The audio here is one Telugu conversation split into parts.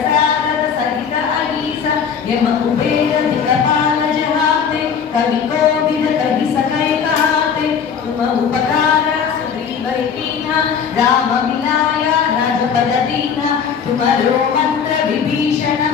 सागर सहित अहिस यम कुबेर दिक्पाल जहाते कवि कोविद कवि सकै कहाते तुम उपकार सुग्रीव कीन्हा राम मिलाया राजपद दीन्हा तुम्हारो मंत्र विभीषण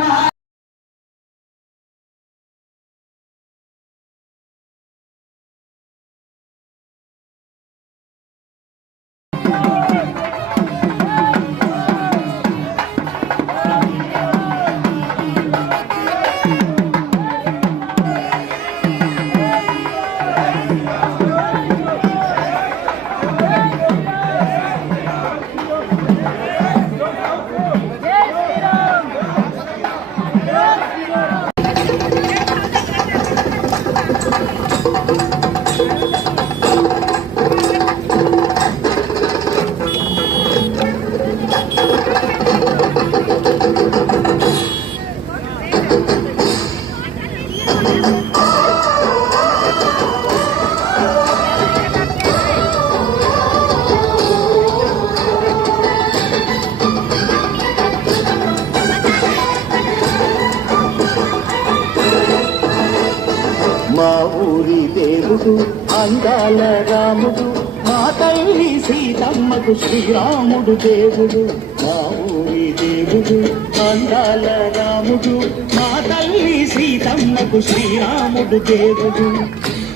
మా ఊరి దేవుడు అందాల రాముడు మా తల్లి సీతమ్మకు శ్రీరాముడు దేవుడు మా ఊరి దేవుడు అందాల రాముడు మా తల్లి సీతమ్మకు శ్రీరాముడు దేవుడు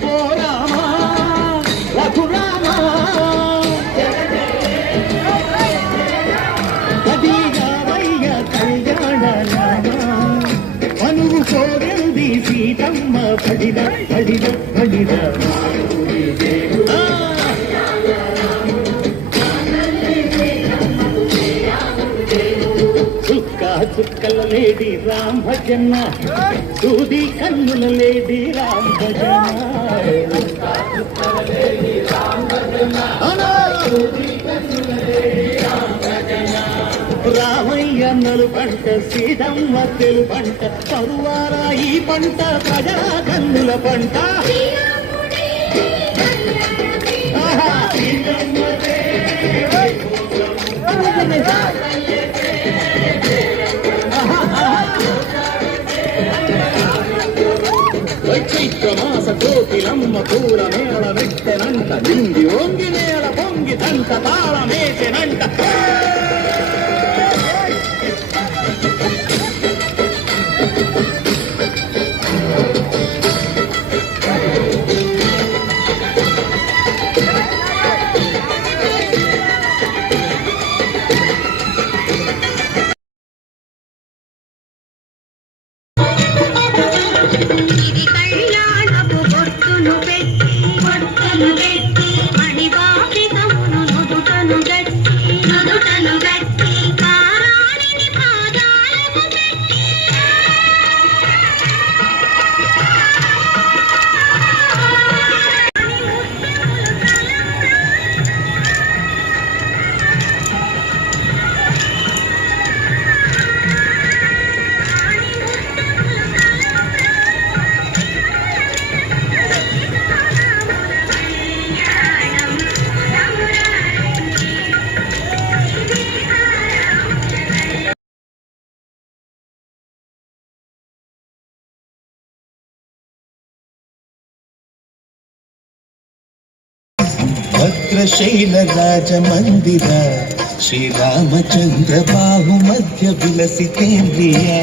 ఓ రామా రఘురామా కదిగావయ్య కళ్యాణ రామా మనువు కోరింది సీతమ్మ పడిద పడిద పడిద చుక్క చుక్కల లేడి రామ్ భజన సూది కన్నుల లేడి రామ్ భజన రామయ్య నలు పంట సీతమ్మ తెలు పంట పరువార ఈ పంట ప్రజల కన్నుల పంట చైత్రమాస కోకిలమ్మ పూల మేళ వెట్టెనంట నిండి ఓంగి నేల పొంగి దంట తాళమేసెనంట భద్రశైల రాజమందిర శ్రీరామచంద్ర బాహు మధ్య విలసితేంద్రియా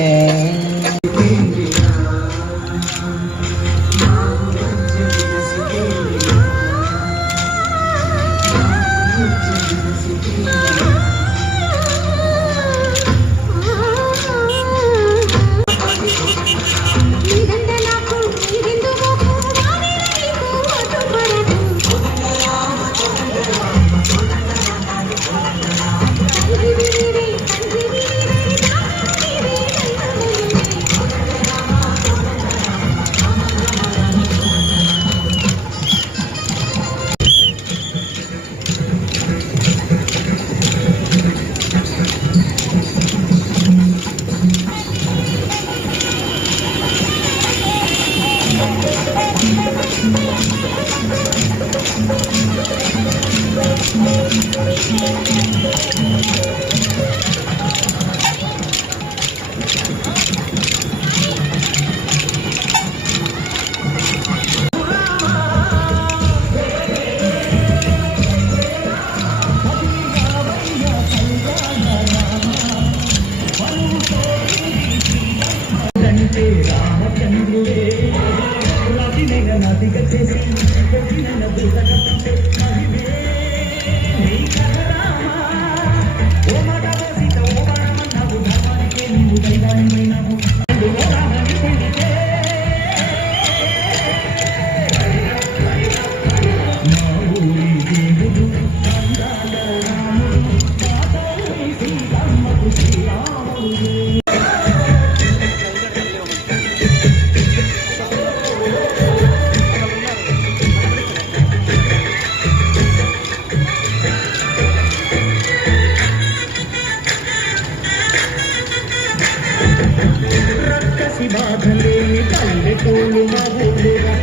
పల్లెటూరు మగుడురా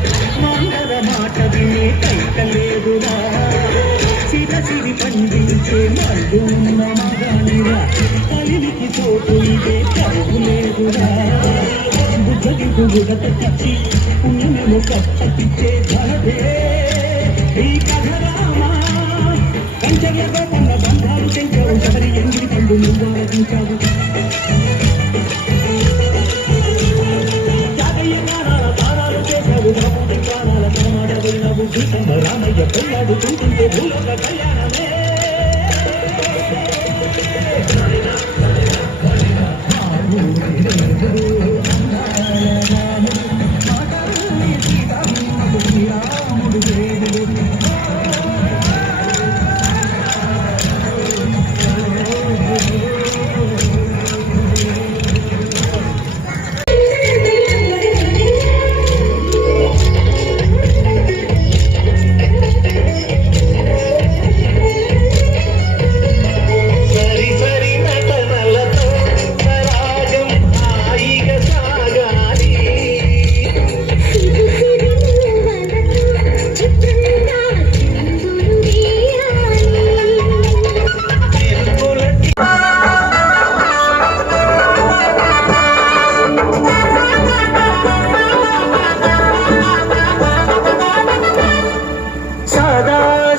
మంగళ మాట వినే కైకలేదురా సిరి పండించే మల్లున్న మగానిరా కలికి చోటు ఇదే కరువు లేదురా బుద్ధకి గుడత తెచ్చి పుణ్యము కట్టపిచ్చే ధనదే ఈ కథరామా కంచెలతో తన బంధాలు తెంచావు ఎవరి ఎంగిలి పండు నువ్వు ఆలోచించావు జాతయ్య గానాల తారాలు చేశావు బాబు గానాల తనమాడబోయినావు గీతం రామయ్య పెళ్ళాడు చుంటుంటే భూలోక కళ్యాణమే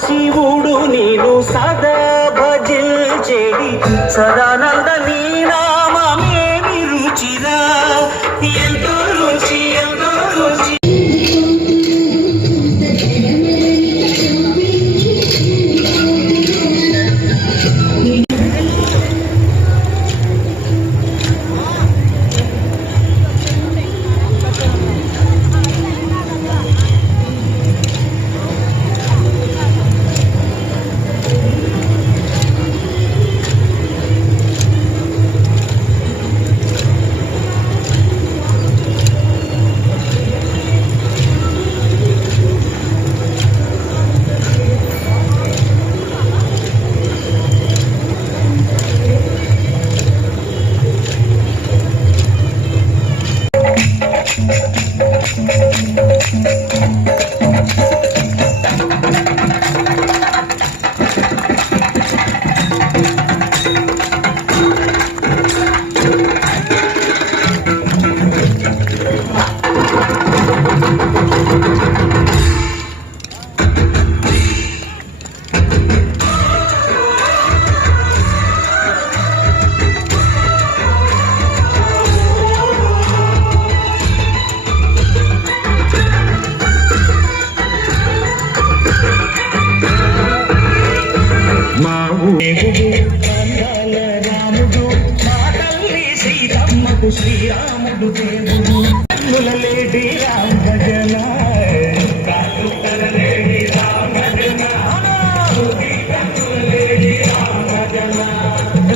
శివుడు నేను సదా భజించేది సదానంద నీ నామమేమి రుచిరా ఎంతో రుచి ఎంతో రుచి రాముడు మా తల్లి సీతమ్మకు శ్రీరాముడు దేవుడు లేడి రామ భజన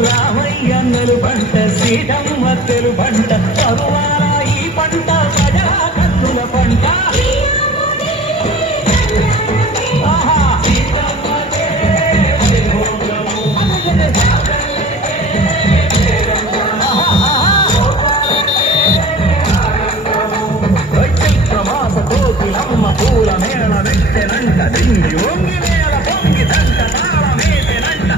రామయ్యన్నలు పంట సీతమ్మత్తెలు పంట పరువాల ఈ పంట ప్రజా కన్నుల పంట పూల మేళ వెట్టెనంట దిండి ఒంగి మేళ పొంగి దంట తాళమేటెనంట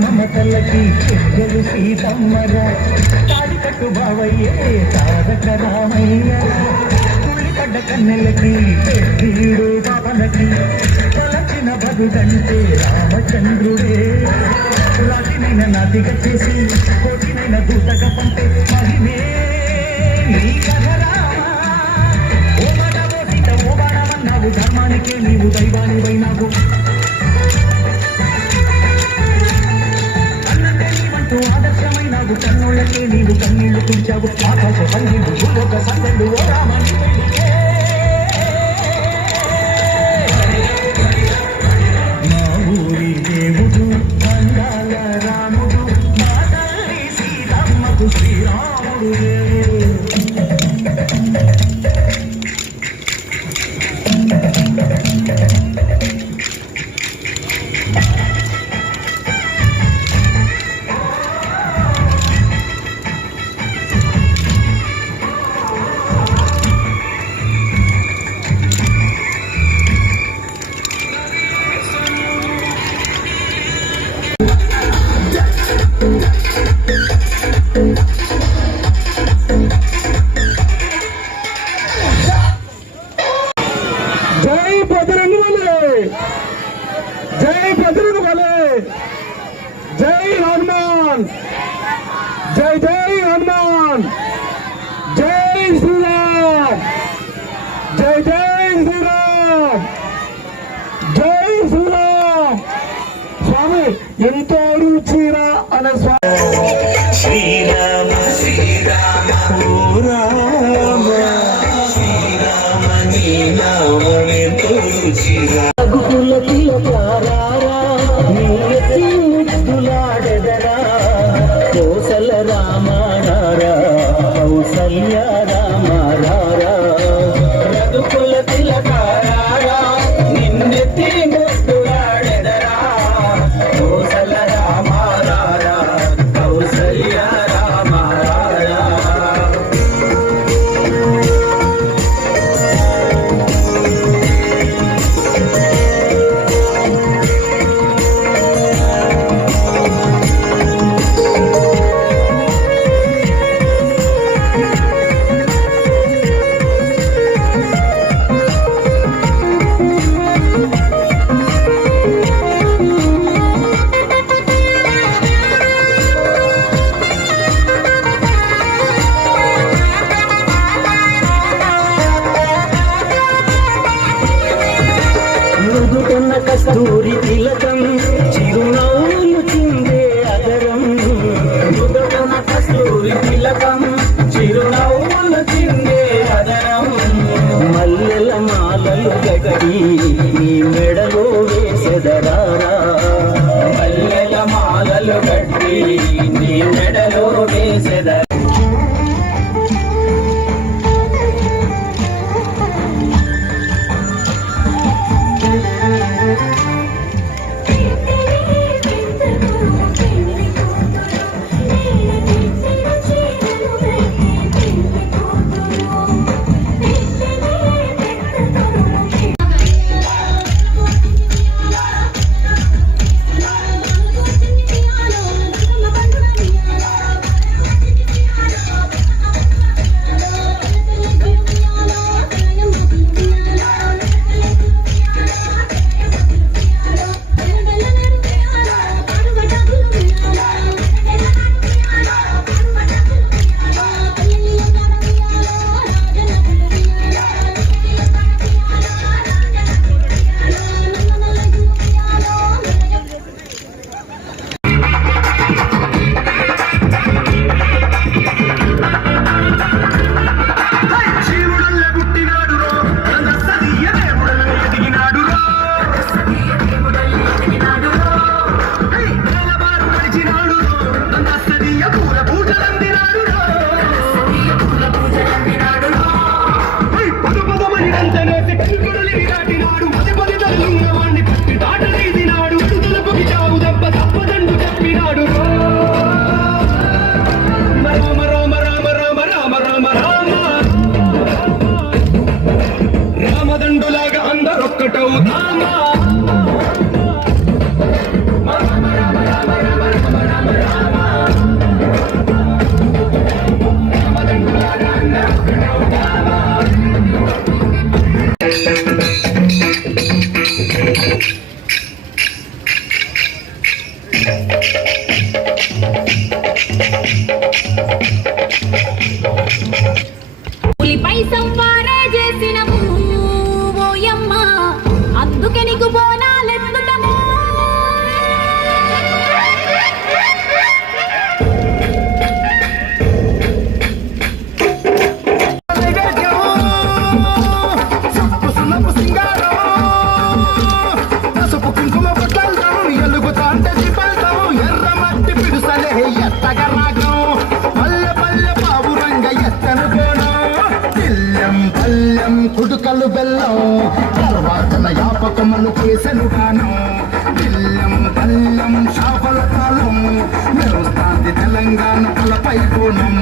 మమతలకి చెల్లెలు సీతమ్మర తాడికట్టు బావయ్యే తారక రామయ్య కూలిపడ్డ కన్నెలకి పెద్దీడు బావనకి తలచిన బదుదంటే రామచంద్రుడే రాతినైన నాతిగా చేసి కోటినైన దూతగా పంపే మహిమే నీ కథరామా ఓ మాటవో సీత ఓ బాణమన్నావు ధర్మానికే నీవు దైవానివైనావు ఆదర్శమైనావు కన్నులకే నీవు కన్నీళ్లు తుంచావు ఆకాశ సంగీలు భూలోక సంగళ్ళు ఓ రామని జై బజరంగ బలి, జై బజరంగ బలి, జై హనుమాన్, జై జై హనుమాన్, జై శ్రీరామ్, జై జై శ్రీరామ్, జై శ్రీరామ్. స్వామి ఎంతో రుచిరా అనే స్వామి శ్రీరామ శ్రీరామ ఓ రామ శ్రీరామ నీ నామమే తోచిరా రఘుకుల తిలకారా నీయతి ముద్దులాడెదరా కోసల రామారా కౌసల్య రామారా రఘుకుల తిలకారా నిన్నెత్తి ముద్దులాడెదరా కోసల రామారా కౌసల్య రామారా నుదుటన్న కస్తూరి తిలకం చిరునవ్వులు చిందే అదరం నుదుటన కస్తూరి తిలకం చిరునవ్వులు చిందే అదరం మల్లెల మాలలు గట్టి నీ మెడలో వేసెదరారా మల్లెల మాలలు కట్టి నీ మెడలో వేసెద కుడుకలు బెల్లం వాసన యాపకములు చేసెను గానం బెల్లం బల్లం షాపల కాలం మెరుస్తాంది తెలంగాణ తలపై కోణం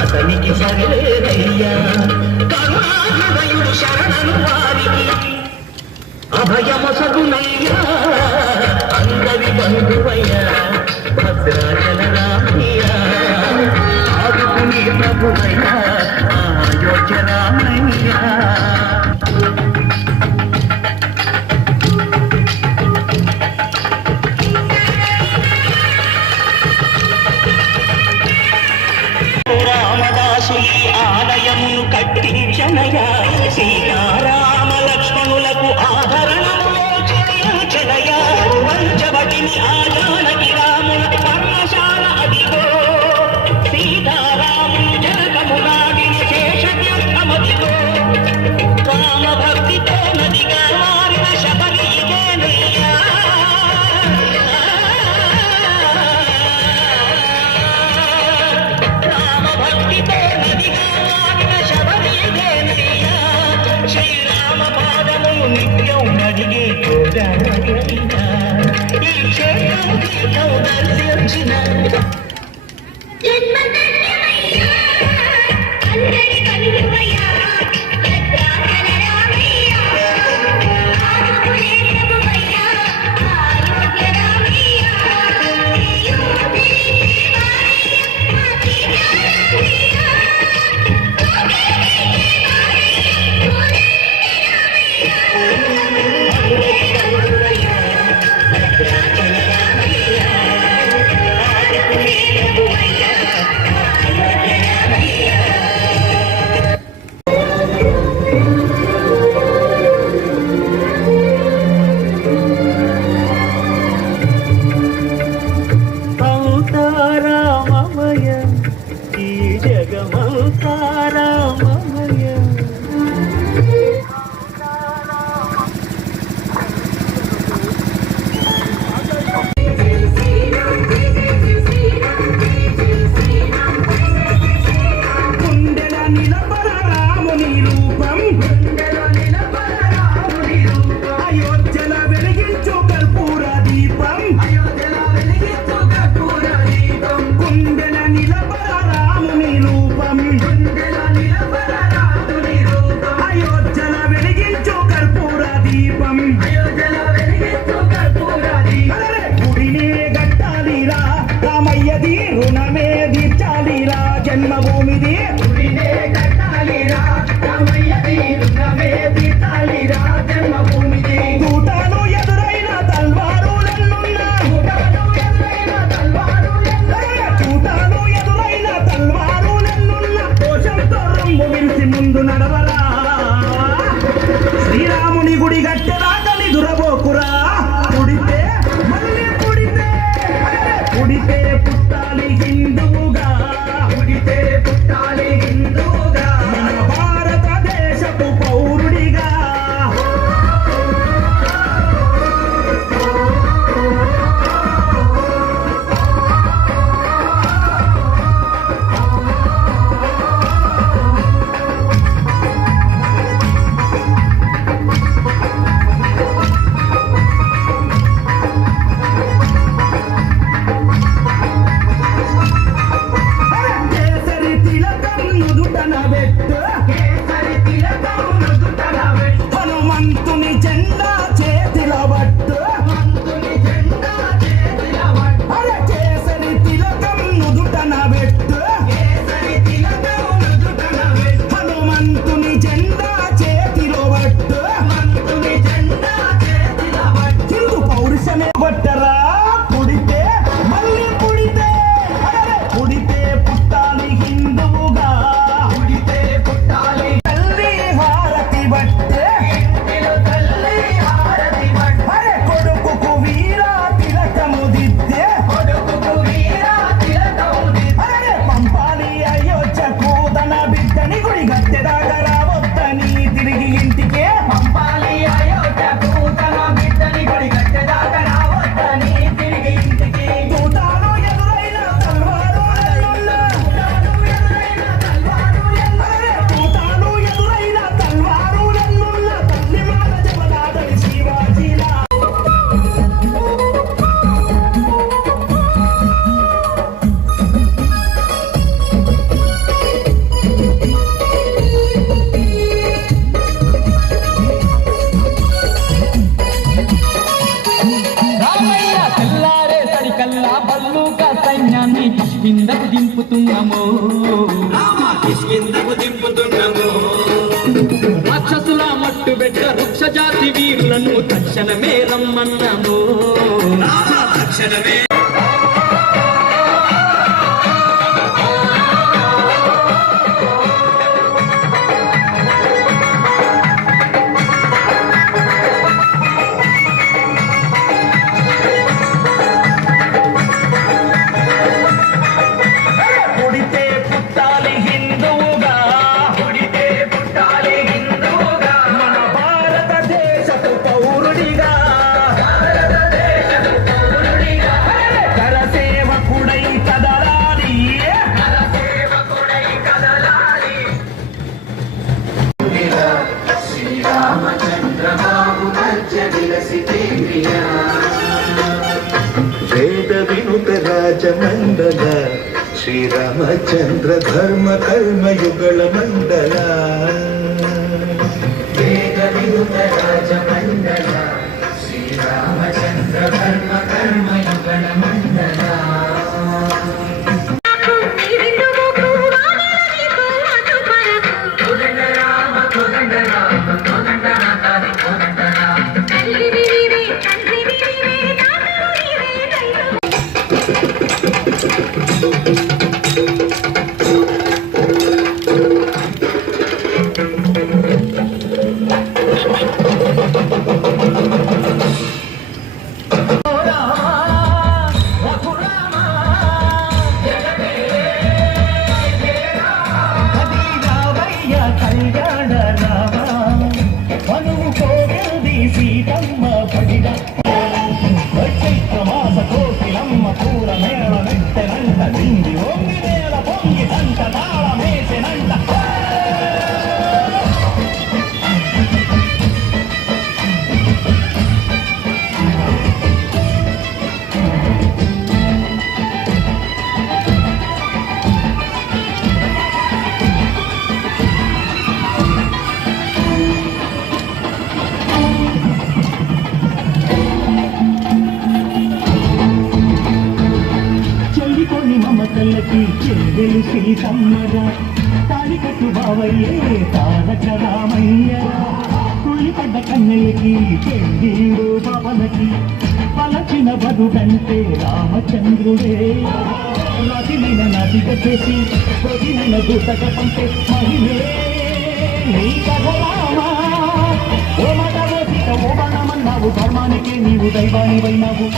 అతనికి సరిలేదయ్యా కరుణాహృదయుడు శరణను వారికి అభయమసగునయ్యా అందరి బంధువయ్యా భద్రాచల రామయ్యా ఆదుకుని ప్రభువయ్యా అయోధ్య రామయ్యా ఆలయమును కట్టించనయా సీతారామ లక్ష్మణులకు ఆభరణములో చెయ్యనయా పంచవటిని ఆజానకి రాముల పర్ణశాల అదిగో సీతారాములు జనకమునాడిన శేషతీర్థమదిగో కామభక్తితో నదిగా మారిన శబరి ఇదేనయ్యా కామభక్తితో శ్రీరామ పాదములు నిత్యం నదిగే కోదాడైనా ఈ క్షేత్రం దర్శించిన Yeah. బల్లుగా సైన్యాన్ని కిష్కిందకు దింపుతున్నాము రాక్షసుల మట్టు బిడ్డ వృక్ష జాతి వీరులను తక్షణమే రమ్మన్నాము వేద వినుత రాజమండల శ్రీరామచంద్ర ధర్మ కర్మయుగళ మండల వేద వినుత రాజమండల శ్రీరామచంద్ర ధర్మ కర్మయుగళ మండల మమతలకి చెల్లెలు సీతమ్మగా తాలికట్టు బావయ్యే తారక రామయ్య కుళ్ళిపడ్డ కన్నెలకి పెళ్ళిడు బావలకి పలచిన బదుకంటే రామచంద్రుడే నదిన నదిగా చేసి పొదిన దూతక పంపే మహిళే నీ కథ రామా ఓ మట ఓసిక ఓ బాణమన్నావు ధర్మానికి నీవు దైవానివైనావు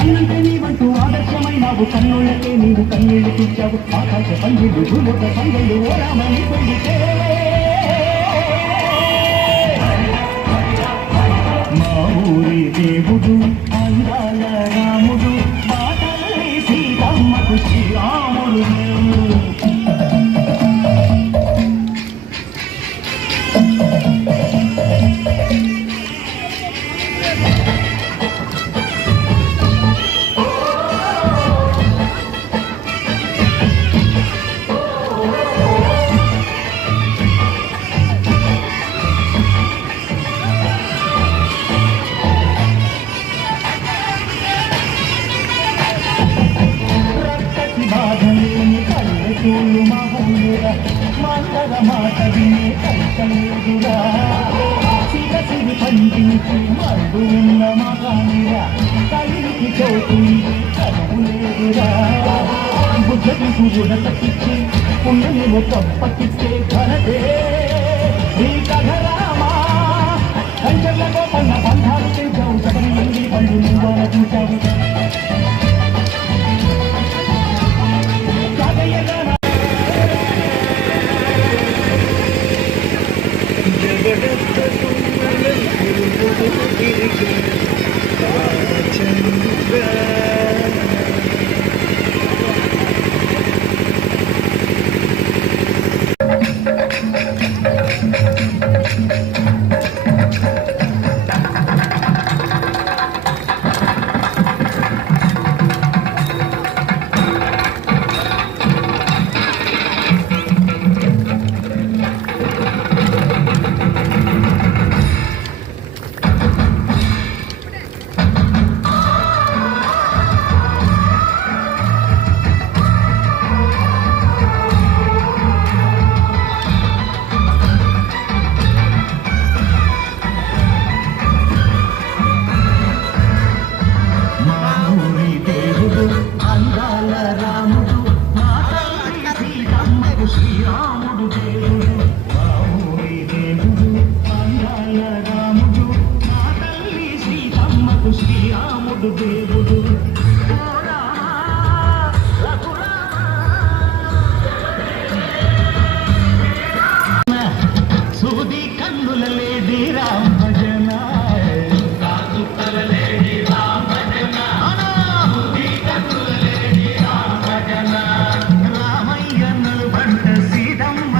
అన్నంటే నీవంటూ ఆదర్శమైనావు కన్నుళ్ళకే నీవు కన్నీళ్ళు తీర్చావు ఆకాశ పందిళ్ళు భూముట పందెళ్ళు ఓ రామని పెళ్లితే మా ఊరి దేవుడు అందాల రాముడు బాటలై సీతమ్మకు శ్రీరాముడు మందర మాట వినే కైకలేదురా సిగసిరి పండించి మరుడు ఉన్న మగానిరా కలికి చోటు కలుగులేదురా బుద్ధకి గుడతకిచ్చి పుణ్యము తప్పకిచ్చే ఘనతే నీ కథ రామా కంచెర్లతో పన్న బంధాలు చేశావు సగని ఎంగి పళ్ళు నువ్వు చూశావు శ్రీరాముడు దేవుడు సూది కన్నుల లేడి రామ భజన రామయ్యన్నలు బంట సీతమ్మ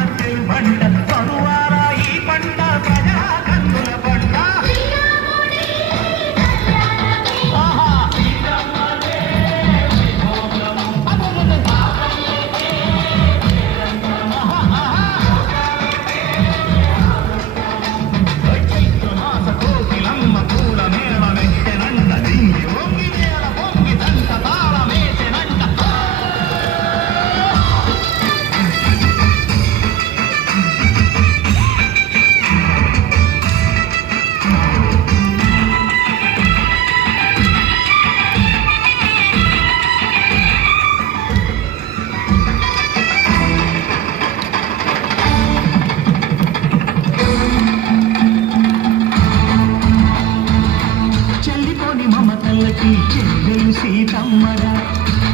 బంట పరువారా ఈ పంట ప్రజా కన్నుల పంట చెల్లిపోని మమతలకి చెల్లెలు సీతమ్మగా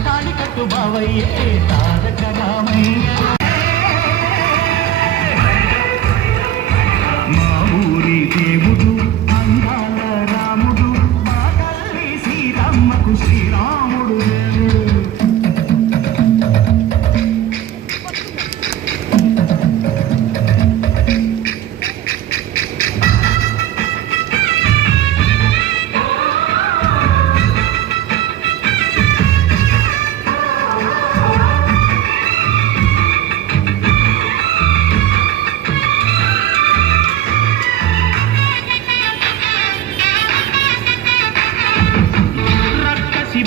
తాళికట్టు బావయ్యే తారక రామయ్య మా ఊరి దేవుడు అందాల రాముడు మా తల్లి సీతమ్మకు శ్రీరాముడు దేవుడు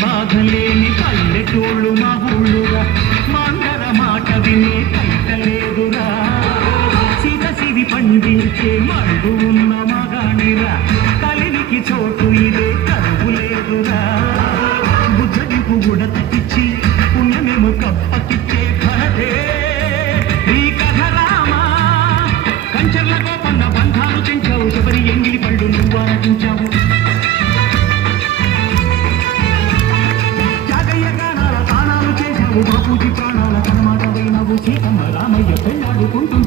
బాధలేని పల్లెటూళ్ళు మా ఊళ్ళురా మందర మాట వినే కైతలేదురా సీత సిరి పండించే మడుగు ఉన్న మగాణిరా కలివికి చోటు ఇదే కరువు లేదురా బుజ్జడిపు గుడతకిచ్చి పుణ్యమేమో కప్పకిచ్చే ఘనతే ఈ కథ రామా కంచర్ల గోపన్న బంధాలు చెంచావు శబరి ఎంగిలి పళ్ళు నువ్వు ఆరటించావు బాపూజీ ప్రాణాల కనమాట వైనవు సీతమ్మ రామయ్య పెళ్ళాడుకుంటుంది